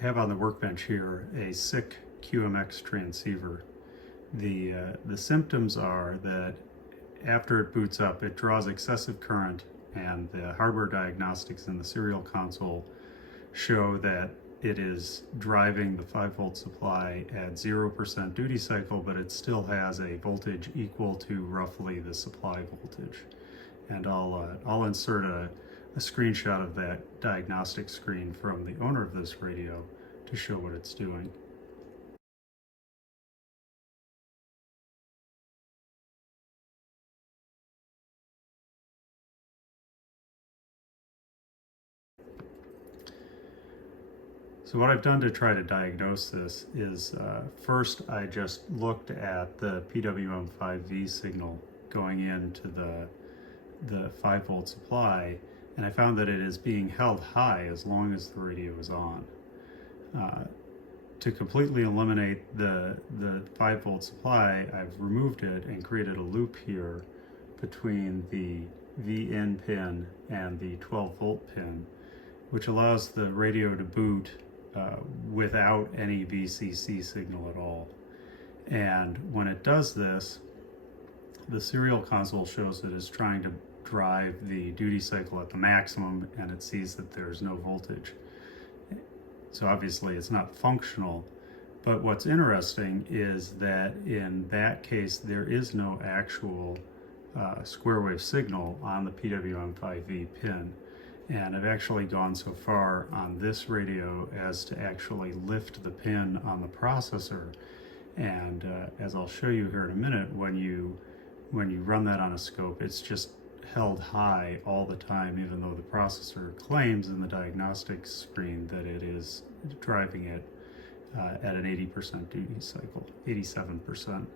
have on the workbench here a SICK QMX transceiver. The symptoms are that after it boots up, it draws excessive current, and the hardware diagnostics in the serial console show that it is driving the 5-volt supply at 0% duty cycle, but it still has a voltage equal to roughly the supply voltage. And I'll insert a screenshot of that diagnostic screen from the owner of this radio to show what it's doing. So what I've done to try to diagnose this is first I just looked at the PWM5V signal going into the 5-volt supply, and I found that it is being held high as long as the radio is on. To completely eliminate the 5-volt supply, I've removed it and created a loop here between the V-in pin and the 12-volt pin, which allows the radio to boot without any VCC signal at all. And when it does this, the serial console shows that it's trying to drive the duty cycle at the maximum, and it sees that there's no voltage. So obviously it's not functional, but what's interesting is that in that case there is no actual square wave signal on the PWM5V pin. And I've actually gone so far on this radio as to actually lift the pin on the processor. And as I'll show you here in a minute, when you run that on a scope, it's just held high all the time, even though the processor claims in the diagnostics screen that it is driving it at an 80% duty cycle, 87%.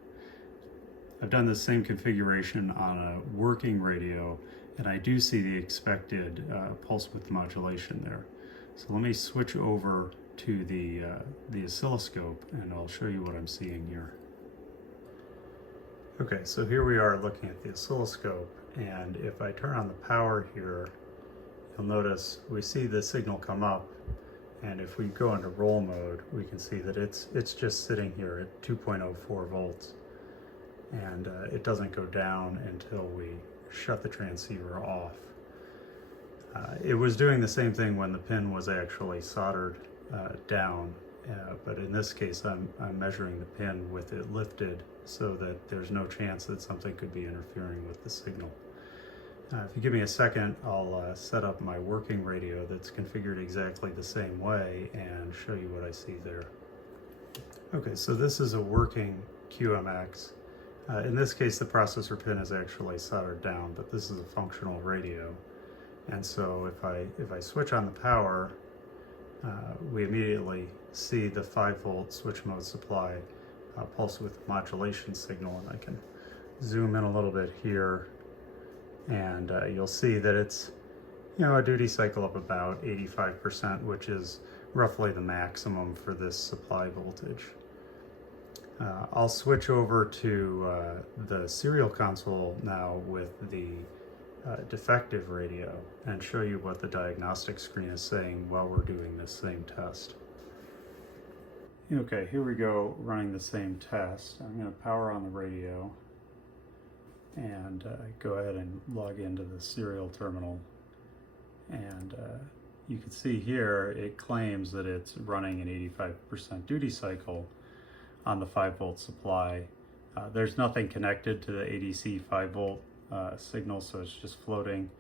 I've done the same configuration on a working radio, and I do see the expected pulse width modulation there. So let me switch over to the oscilloscope, and I'll show you what I'm seeing here. Okay, so here we are looking at the oscilloscope, and if I turn on the power here, you'll notice we see the signal come up, and if we go into roll mode, we can see that it's just sitting here at 2.04 volts, and it doesn't go down until we shut the transceiver off. It was doing the same thing when the pin was actually soldered down, but in this case I'm measuring the pin with it lifted so that there's no chance that something could be interfering with the signal. If you give me a second, I'll set up my working radio that's configured exactly the same way and show you what I see there. Okay, so this is a working QMX. In this case, the processor pin is actually soldered down, but this is a functional radio. And so if I switch on the power, we immediately see the 5-volt switch mode supply pulse width modulation signal, and I can zoom in a little bit here, and you'll see that it's, a duty cycle of about 85%, which is roughly the maximum for this supply voltage. I'll switch over to the serial console now with the defective radio and show you what the diagnostic screen is saying while we're doing this same test. Okay, here we go, running the same test. I'm going to power on the radio and go ahead and log into the serial terminal, and you can see here it claims that it's running an 85% duty cycle on the 5-volt supply. There's nothing connected to the ADC 5-volt signal, so it's just floating.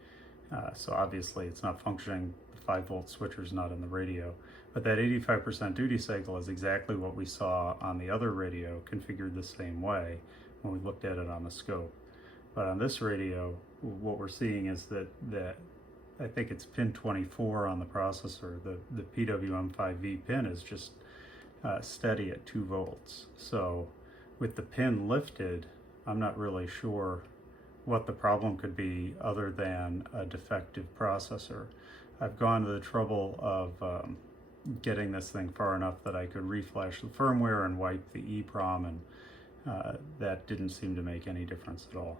So obviously it's not functioning. The 5-volt switcher is not in the radio. But that 85% duty cycle is exactly what we saw on the other radio, configured the same way when we looked at it on the scope. But on this radio, what we're seeing is that I think it's pin 24 on the processor. The PWM5V pin is just steady at 2 volts. So with the pin lifted, I'm not really sure what the problem could be other than a defective processor. I've gone to the trouble of getting this thing far enough that I could reflash the firmware and wipe the EEPROM, and that didn't seem to make any difference at all.